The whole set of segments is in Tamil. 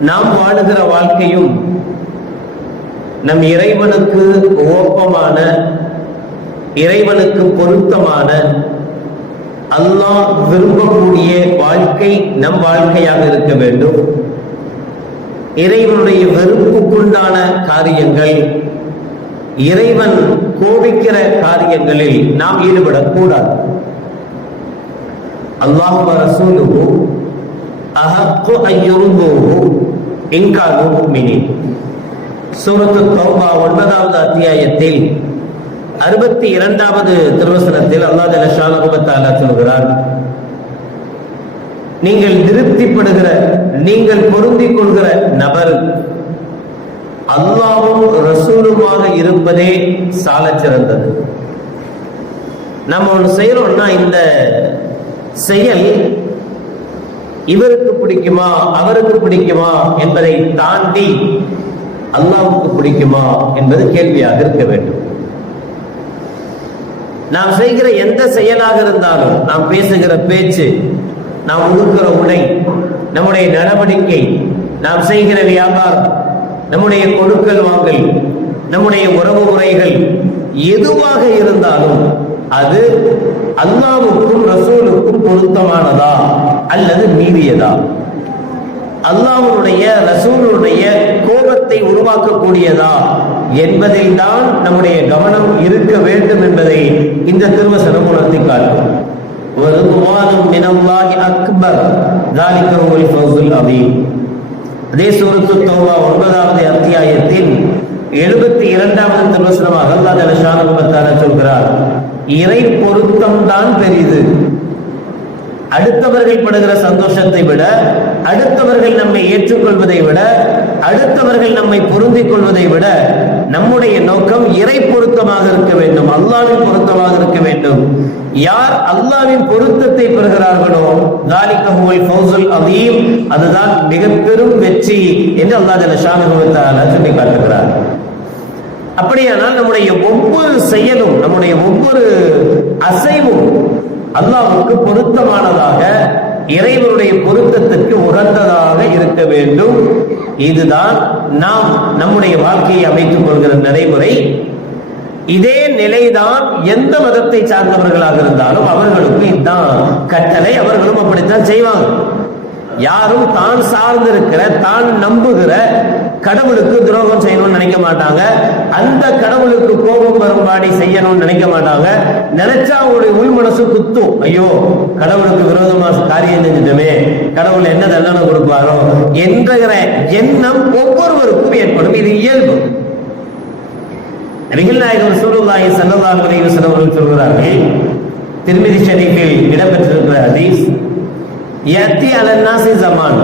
நாம் வாழுகிற வாழ்க்கையும் நம் இறைவனுக்கு ஓப்பமான இறைவனுக்கு பொருத்தமான அல்லாஹ் விரும்பக்கூடிய வாழ்க்கை நம் வாழ்க்கையாக இருக்க வேண்டும். இறைவனுடைய வெறுப்புக்குண்டான காரியங்கள் இறைவன் கோபிக்கிற காரியங்களில் நாம் ஈடுபடக்கூடாது. அல்லாஹ் ரசூலுஹு அஹக்கு ஐயுருதுஹு இன்கானு முஃமினீன் சூரத்து தௌபா ஒன்பதாவது அத்தியாயத்தில் அறுபத்தி இரண்டாவது திருவசனத்தில் அல்லாஹ் ஜலஷான சொல்கிறார் நீங்கள் திருப்திப்படுகிற நீங்கள் பொருந்திக் கொள்கிற நபர் அல்லாவும் ரசூலுமாக இருப்பதே சால சிறந்தது. நம்ம ஒன்று செய்யறோம்னா இந்த செயல் இவருக்கு பிடிக்குமா அவருக்கு பிடிக்குமா என்பதை தாண்டி அல்லாவுக்கு பிடிக்குமா என்பது கேள்வியாக இருக்க வேண்டும். நாம் செய்கிற எந்த செயலாக இருந்தாலும் நாம் பேசுகிற பேச்சு நாம் உடுக்கிற உடை நம்முடைய நடவடிக்கை நாம் செய்கிற வியாபாரம் நம்முடைய கொடுக்கல் வாங்கல் நம்முடைய உறவு முறைகள் எதுவாக இருந்தாலும் அது அல்லாவுக்கும் ரசூலுக்கும் பொருத்தமானதா? அல்லது மீறியதா? அல்லாஹனுடைய ரசூலுடைய கோபத்தை உருவாக்கக்கூடியதா என்பதில் தான் நம்முடைய கவனம் இருக்க வேண்டும் என்பதை இந்த திருவசனம் உணர்த்தி காட்டும். அக்பர். அதே சூரத்து தோவா ஒன்பதாவது அத்தியாயத்தில் எழுபத்தி இரண்டாவது திருவசனமாக அல்லாஹ் சொல்கிறார் இறை பொருத்தம் தான் பெரிது. அடுத்தவர்கள் படுகிற சந்தோஷத்தை விட அடுத்தவர்கள் நம்மை ஏற்றுக்கொள்வதை விட அடுத்தவர்கள் நம்மை பொருந்திக் கொள்வதை விட நம்முடைய நோக்கம் இறை பொருத்தமாக இருக்க வேண்டும் அல்லாவின் பொருத்தமாக இருக்க வேண்டும். யார் அல்லாவின் பொருத்தத்தை பெறுகிறார்களோ அதீம் அதுதான் மிக பெரும் வெற்றி என்று அல்லாஹ் ஜல்ல ஷானுகுவத்தால சொல்லி காட்டுகிறார். அப்படியானால் நம்முடைய ஒவ்வொரு செயலும் நம்முடைய ஒவ்வொரு அசைவும் அல்லாவுக்கு பொருத்தமானதாக இறைவனுடைய பொருத்தத்திற்கு உகந்ததாக இருக்க வேண்டும். இதுதான் நாம் நம்முடைய வாழ்க்கையை அமைத்துக் கொள்கிற நடைமுறை. இதே நிலைதான் எந்த மதத்தை சார்ந்தவர்களாக இருந்தாலும் அவர்களுக்கு இதுதான் கட்டளை. அவர்களும் அப்படித்தான் செய்வாங்க. யாரும் தான் சார்ந்திருக்கிற தான் நம்புகிற கடவுளுக்கு துரோகம் செய்யணும்னு நினைக்க மாட்டாங்க. அந்த கடவுளுக்கு கோபம் வரும்பாடி செய்யணும்னு நினைக்க மாட்டாங்க. நினைச்சா அவங்களுடைய உள் மனசு குத்தும். ஐயோ கடவுளுக்கு விரோதமா காரியம் செஞ்சுட்டுமே. கடவுள் என்ன தண்டனை கொடுப்பாரோ என்கிற எண்ணம் ஒவ்வொருவருக்கும் ஏற்படும். இது இயல்பு. நபிகள் நாயகம் சூருல்லாஹி ஸல்லல்லாஹு அலைஹி வஸல்லம் அவர்கள் சொல்கிறார்கள். திருமிதி ஷரீஃபில் இடம்பெற்றிருக்கிற ஹதீஸ் யத்தி அலன்னாசி ஜமான்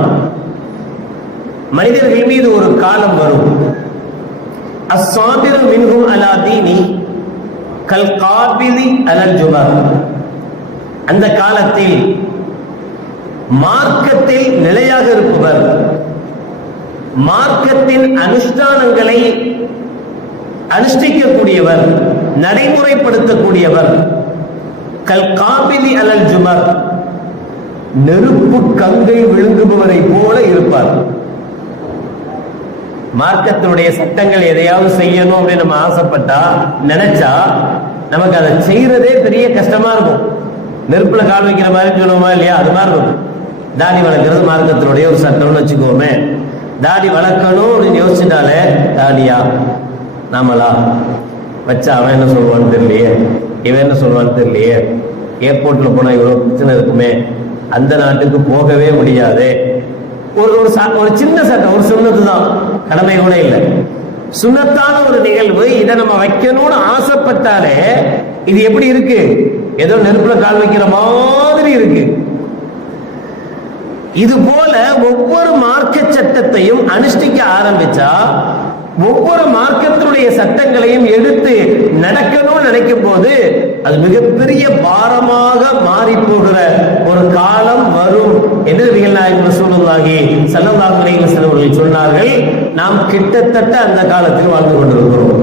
மனிதர்கள் மீது ஒரு காலம் வரும். அஸ்ஸாபிரு மின்ஹும் அலா தீனி கல் காபிலி அலல் ஜுபர் அந்த காலத்தில் மார்க்கத்தில் நிலையாக இருப்பவர் மார்க்கத்தின் அனுஷ்டானங்களை அனுஷ்டிக்கக்கூடியவர் நடைமுறைப்படுத்தக்கூடியவர் கல் காபிலி அலல் ஜுபர் நெருப்பு கங்கை விழுங்குபவரை போல மார்க்கத்தினுடைய சட்டங்கள் எதையாவது செய்யணும் அப்படின்னு நம்ம ஆசைப்பட்டா நினைச்சா நமக்கு அதை செய்யறதே பெரிய கஷ்டமா இருக்கும். நெருப்புல கால் வைக்கிற மாதிரி சொல்லுவோமா இல்லையா? அது மாதிரி இருக்கும். தாடி வளர்க்கறது மார்க்கத்தினுடைய ஒரு சட்டம்னு வச்சுக்கோமே. தாடி வளர்க்கணும் அப்படின்னு யோசிச்சுட்டாலே தாடியா? நாமளா? வச்சா அவன் என்ன சொல்லுவான்னு தெரியலையே. இவன் என்ன சொல்லுவான்னு தெரியலையே. ஏர்போர்ட்ல போனா இவ்வளவு பிரச்சனை இருக்குமே. அந்த நாட்டுக்கு போகவே முடியாது. ஒரு ஒரு ஒரு சின்ன சட்டம் ஒரு சுண்ணத்து தான் கடமை கூட இல்லை. சுண்ணத்தான ஒரு நிகழ்வு இதை நம்ம வைக்கணும்னு ஆசைப்பட்டாலே இது எப்படி இருக்கு? ஏதோ நெருப்புல கால் வைக்கிற மாதிரி இருக்கு. இது போல ஒவ்வொரு மார்க்க சட்டத்தையும் அனுஷ்டிக்க ஆரம்பிச்சா ஒவ்வொரு மார்க்கத்தினுடைய சட்டங்களையும் எடுத்து நடக்கணும்னு நினைக்கும் போது அது மிகப்பெரிய பாரமாக மாறி போகிற ஒரு காலம் வரும். என்று நபிகள் ரசூலுல்லாஹி ஸல்லல்லாஹு அலைஹி வஸல்லம் சொன்னார்கள் நாம் கிட்டத்தட்ட அந்த காலத்தில் வாழ்ந்து கொண்டிருக்கிறோம்.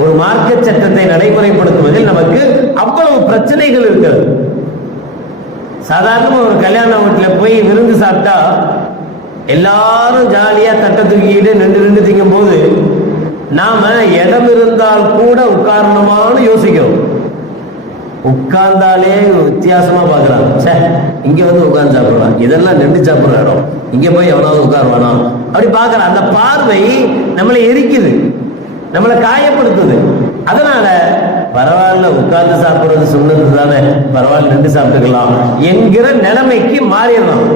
ஒரு மார்க்க சட்டத்தை நடைமுறைப்படுத்துவதில் நமக்கு அவ்வளவு பிரச்சனைகள் இருக்கிறது சாதாரண ஒரு கல்யாண வீட்டில் போய் விருந்து சாப்பிட்டா எல்லாரும் ஜாலியா தட்டை தூக்கிட்டு நின்று நின்று திங்கும் போது நாம இடம் இருந்தால் கூட உட்காரணமான யோசனை உட்கார்ந்தாலே வித்தியாசமா பாக்குறான் சே இங்க வந்து உட்கார்ந்து சாப்பிடுறான். இதெல்லாம் நின்று சாப்பிடுற இடம். இங்க போய் எவனாவது உட்காருவானா? அப்படி பாக்குறான் அந்த பார்வை நம்மளை எரிக்குது. நம்மளை காயப்படுத்துது. அதனால பரவாயில்ல உட்கார்ந்து சாப்பிடுறது சொன்னது தானே. பரவாயில்ல நின்று சாப்பிட்டுக்கலாம். என்கிற நிலைமைக்கு மாறிடலாம்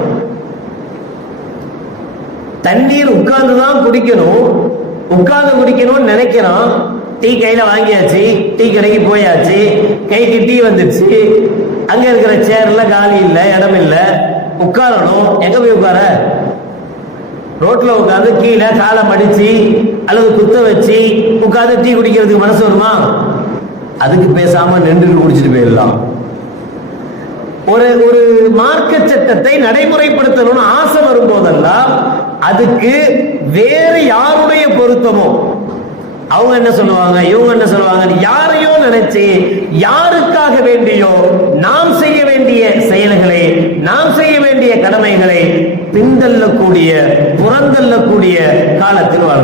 தண்ணீர் உட்கார்ந்து தான் குடிக்கணும். உட்கார்ந்து குடிக்கணும்னு நினைக்கிறான். டீ கையில வாங்கியாச்சு டீ கடைக்கு போயாச்சு கைக்கு டீ வந்துருச்சு அங்க இருக்கிற சேர்ல காலி இல்ல இடம் இல்ல. உட்காரணும். எங்க போய் உட்கார? ரோட்ல உட்காந்து கீழே காலை மடிச்சு அல்லது குத்த வச்சு உட்காந்து டீ குடிக்கிறதுக்கு மனசு வருமா? அதுக்கு பேசாம நின்று குடிச்சிட்டு போயிடலாம். ஒரு ஒரு மார்க்க சட்டத்தை நடைமுறைப்படுத்தணும்னு ஆசை வரும்போதெல்லாம் அதுக்கு வேறு யாருடைய பொருத்தமோ? அவங்க என்ன சொல்லுவாங்க? இவங்க என்ன சொல்லுவாங்க? யாரையோ நினைச்சு யாருக்காக வேண்டியோ நாம் செய்ய வேண்டிய செயல்களை நாம் செய்ய வேண்டிய கடமைகளை பின்தள்ளக்கூடிய புறந்தள்ளக்கூடிய காலத்தில் வாழ்கிறோம்